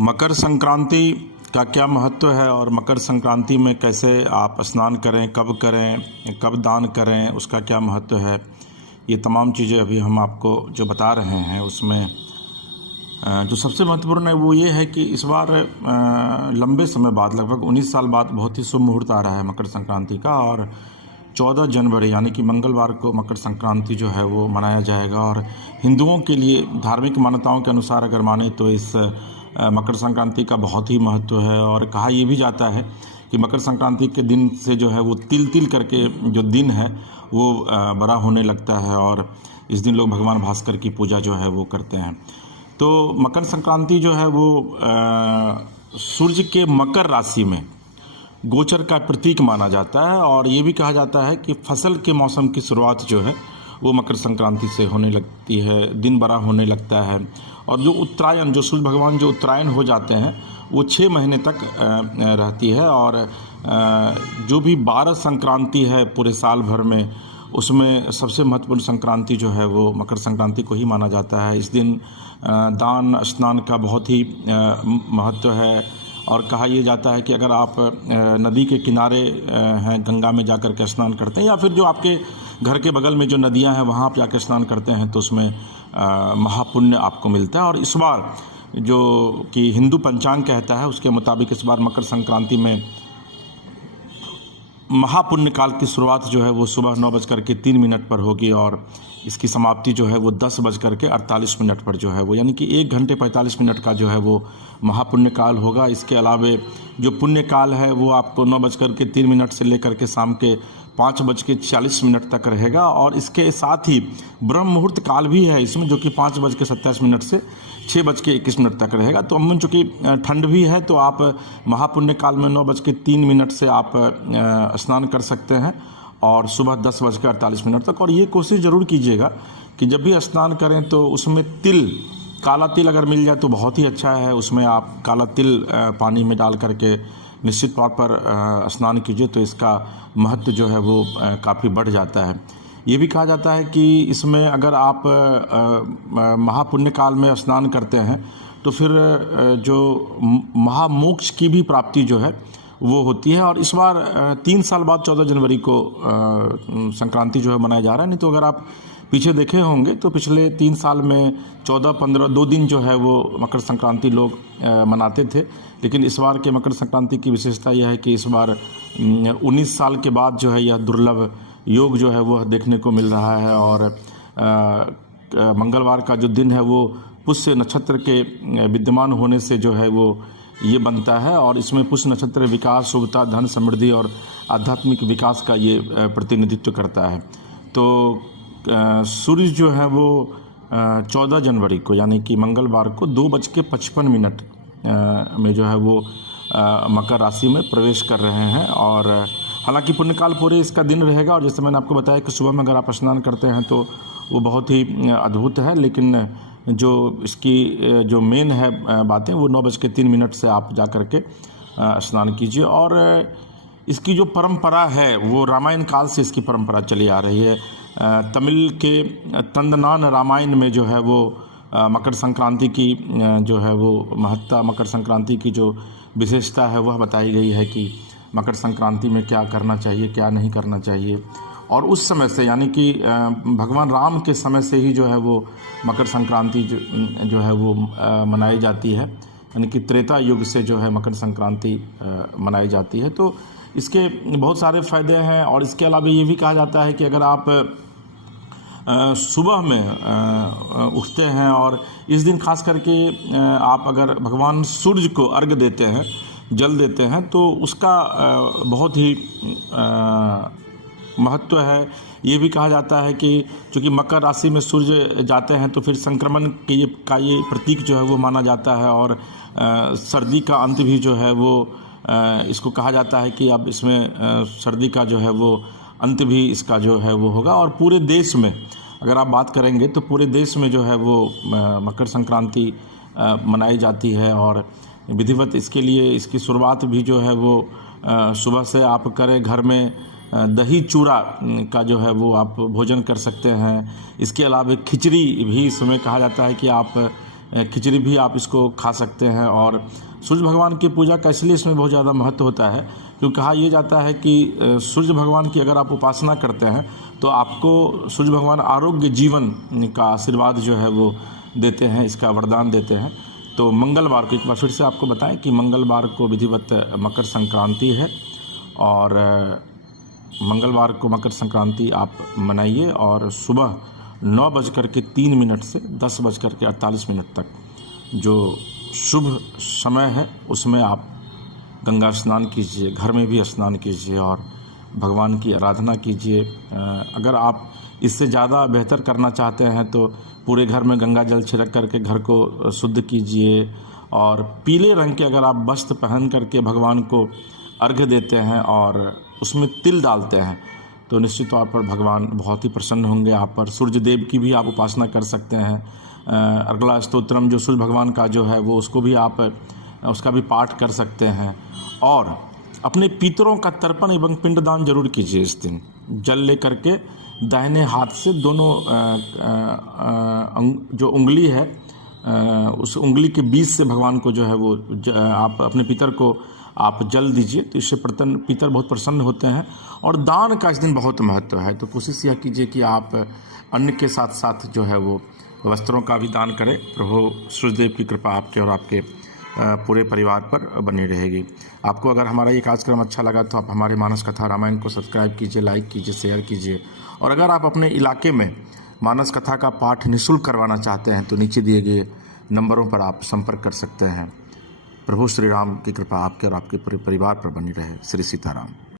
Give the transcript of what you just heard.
मकर संक्रांति का क्या महत्व है और मकर संक्रांति में कैसे आप स्नान करें, कब दान करें, उसका क्या महत्व है, ये तमाम चीज़ें अभी हम आपको जो बता रहे हैं उसमें जो सबसे महत्वपूर्ण है वो ये है कि इस बार लंबे समय बाद लगभग 19 साल बाद बहुत ही शुभ मुहूर्त आ रहा है मकर संक्रांति का। और 14 जनवरी यानी कि मंगलवार को मकर संक्रांति जो है वो मनाया जाएगा। और हिंदुओं के लिए धार्मिक मान्यताओं के अनुसार अगर माने तो इस मकर संक्रांति का बहुत ही महत्व है। और कहा यह भी जाता है कि मकर संक्रांति के दिन से जो है वो तिल तिल करके जो दिन है वो बड़ा होने लगता है और इस दिन लोग भगवान भास्कर की पूजा जो है वो करते हैं। तो मकर संक्रांति जो है वो सूर्य के मकर राशि में गोचर का प्रतीक माना जाता है। और ये भी कहा जाता है कि फसल के मौसम की शुरुआत जो है वो मकर संक्रांति से होने लगती है, दिन बड़ा होने लगता है। और जो उत्तरायण, जो सूर्य भगवान जो उत्तरायण हो जाते हैं वो 6 महीने तक रहती है। और जो भी 12 संक्रांति है पूरे साल भर में, उसमें सबसे महत्वपूर्ण संक्रांति जो है वो मकर संक्रांति को ही माना जाता है। इस दिन दान स्नान का बहुत ही महत्व है। और कहा यह जाता है कि अगर आप नदी के किनारे हैं, गंगा में जाकर के स्नान करते हैं या फिर जो आपके घर के बगल में जो नदियां हैं वहाँ आप जाकर स्नान करते हैं तो उसमें महापुण्य आपको मिलता है। और इस बार जो कि हिंदू पंचांग कहता है उसके मुताबिक इस बार मकर संक्रांति में महापुण्य काल की शुरुआत जो है वो सुबह 9:03 पर होगी और इसकी समाप्ति जो है वो 10:48 पर जो है वो, यानी कि 1 घंटे 45 मिनट का जो है वो महापुण्य काल होगा। इसके अलावे जो पुण्य काल है वो आपको 9:03 से लेकर के शाम के 5:40 तक रहेगा। और इसके साथ ही ब्रह्म मुहूर्त काल भी है इसमें, जो कि 5:27 से 6:21 तक रहेगा। तो अमूमन चूँकि ठंड भी है तो आप महापुण्य काल में 9:03 से आप स्नान कर सकते हैं और सुबह 10:48 तक। और ये कोशिश ज़रूर कीजिएगा कि जब भी स्नान करें तो उसमें काला तिल अगर मिल जाए तो बहुत ही अच्छा है। उसमें आप काला तिल पानी में डाल करके निश्चित तौर पर स्नान कीजिए तो इसका महत्व जो है वो काफ़ी बढ़ जाता है। ये भी कहा जाता है कि इसमें अगर आप महापुण्य काल में स्नान करते हैं तो फिर जो महामोक्ष की भी प्राप्ति जो है वो होती है। और इस बार 3 साल बाद 14 जनवरी को संक्रांति जो है मनाया जा रहा है। नहीं तो अगर आप पीछे देखे होंगे तो पिछले 3 साल में 14, 15, 2 दिन जो है वो मकर संक्रांति लोग मनाते थे। लेकिन इस बार के मकर संक्रांति की विशेषता यह है कि इस बार 19 साल के बाद जो है यह दुर्लभ योग जो है वो देखने को मिल रहा है। और मंगलवार का जो दिन है वो पुष्य नक्षत्र के विद्यमान होने से जो है वो ये बनता है। और इसमें पुष्य नक्षत्र विकास, शुभता, धन, समृद्धि और आध्यात्मिक विकास का ये प्रतिनिधित्व करता है। तो सूर्य जो है वो 14 जनवरी को यानी कि मंगलवार को 2:55 में जो है वो मकर राशि में प्रवेश कर रहे हैं। और हालांकि पुण्यकाल पूरे इसका दिन रहेगा। और जैसे मैंने आपको बताया कि सुबह में अगर आप स्नान करते हैं तो वो बहुत ही अद्भुत है। लेकिन जो इसकी जो मेन है बातें वो 9:03 से आप जा कर के स्नान कीजिए। और इसकी जो परंपरा है वो रामायण काल से इसकी परंपरा चली आ रही है। तमिल के तंदनान रामायण में जो है वो मकर संक्रांति की जो है वो महत्ता, मकर संक्रांति की जो विशेषता है वह बताई गई है कि मकर संक्रांति में क्या करना चाहिए, क्या नहीं करना चाहिए। और उस समय से यानी कि भगवान राम के समय से ही जो है वो मकर संक्रांति जो है वो मनाई जाती है, यानी कि त्रेता युग से जो है मकर संक्रांति मनाई जाती है। तो इसके बहुत सारे फ़ायदे हैं। और इसके अलावा ये भी कहा जाता है कि अगर आप सुबह में उठते हैं और इस दिन खास करके आप अगर भगवान सूर्य को अर्घ देते हैं, जल देते हैं, तो उसका बहुत ही महत्व है। ये भी कहा जाता है कि चूँकि मकर राशि में सूर्य जाते हैं तो फिर संक्रमण का ये प्रतीक जो है वो माना जाता है। और सर्दी का अंत भी जो है वो इसको कहा जाता है कि अब इसमें सर्दी का जो है वो अंत भी इसका जो है वो होगा। और पूरे देश में अगर आप बात करेंगे तो पूरे देश में जो है वो मकर संक्रांति मनाई जाती है। और विधिवत इसके लिए इसकी शुरुआत भी जो है वो सुबह से आप करें। घर में दही चूड़ा का जो है वो आप भोजन कर सकते हैं। इसके अलावा खिचड़ी भी इसमें कहा जाता है कि आप खिचड़ी भी आप इसको खा सकते हैं। और सूर्य भगवान की पूजा का इसलिए इसमें बहुत ज़्यादा महत्व होता है क्योंकि कहा यह जाता है कि सूर्य भगवान की अगर आप उपासना करते हैं तो आपको सूर्य भगवान आरोग्य जीवन का आशीर्वाद जो है वो देते हैं, इसका वरदान देते हैं। तो मंगलवार को एक बार फिर से आपको बताएं कि मंगलवार को विधिवत मकर संक्रांति है और मंगलवार को मकर संक्रांति आप मनाइए और सुबह 9:03 से 10:48 तक जो शुभ समय है उसमें आप गंगा स्नान कीजिए, घर में भी स्नान कीजिए और भगवान की आराधना कीजिए। अगर आप इससे ज़्यादा बेहतर करना चाहते हैं तो पूरे घर में गंगा जल छिड़क करके घर को शुद्ध कीजिए और पीले रंग के अगर आप वस्त्र पहन करके भगवान को अर्घ्य देते हैं और उसमें तिल डालते हैं तो निश्चित तौर पर भगवान बहुत ही प्रसन्न होंगे आप पर। सूर्य देव की भी आप उपासना कर सकते हैं। अगला स्तोत्रम जो सूर्य भगवान का जो है वो उसको भी आप उसका भी पाठ कर सकते हैं और अपने पितरों का तर्पण एवं पिंडदान जरूर कीजिए। इस दिन जल लेकर के दाहिने हाथ से दोनों जो उंगली है उस उंगली के बीच से भगवान को जो है वो आप अपने पितर को आप जल दीजिए तो इससे पितर बहुत प्रसन्न होते हैं। और दान का इस दिन बहुत महत्व है तो कोशिश यह कीजिए कि आप अन्न के साथ साथ जो है वो वस्त्रों का भी दान करें। प्रभु सूर्यदेव की कृपा आपके और आपके पूरे परिवार पर बनी रहेगी। आपको अगर हमारा ये कार्यक्रम अच्छा लगा तो आप हमारे मानस कथा रामायण को सब्सक्राइब कीजिए, लाइक कीजिए, शेयर कीजिए। और अगर आप अपने इलाके में मानस कथा का पाठ निःशुल्क करवाना चाहते हैं तो नीचे दिए गए नंबरों पर आप संपर्क कर सकते हैं। प्रभु श्री राम की कृपा आपके और आपके पूरे परिवार पर बनी रहे। श्री सीताराम।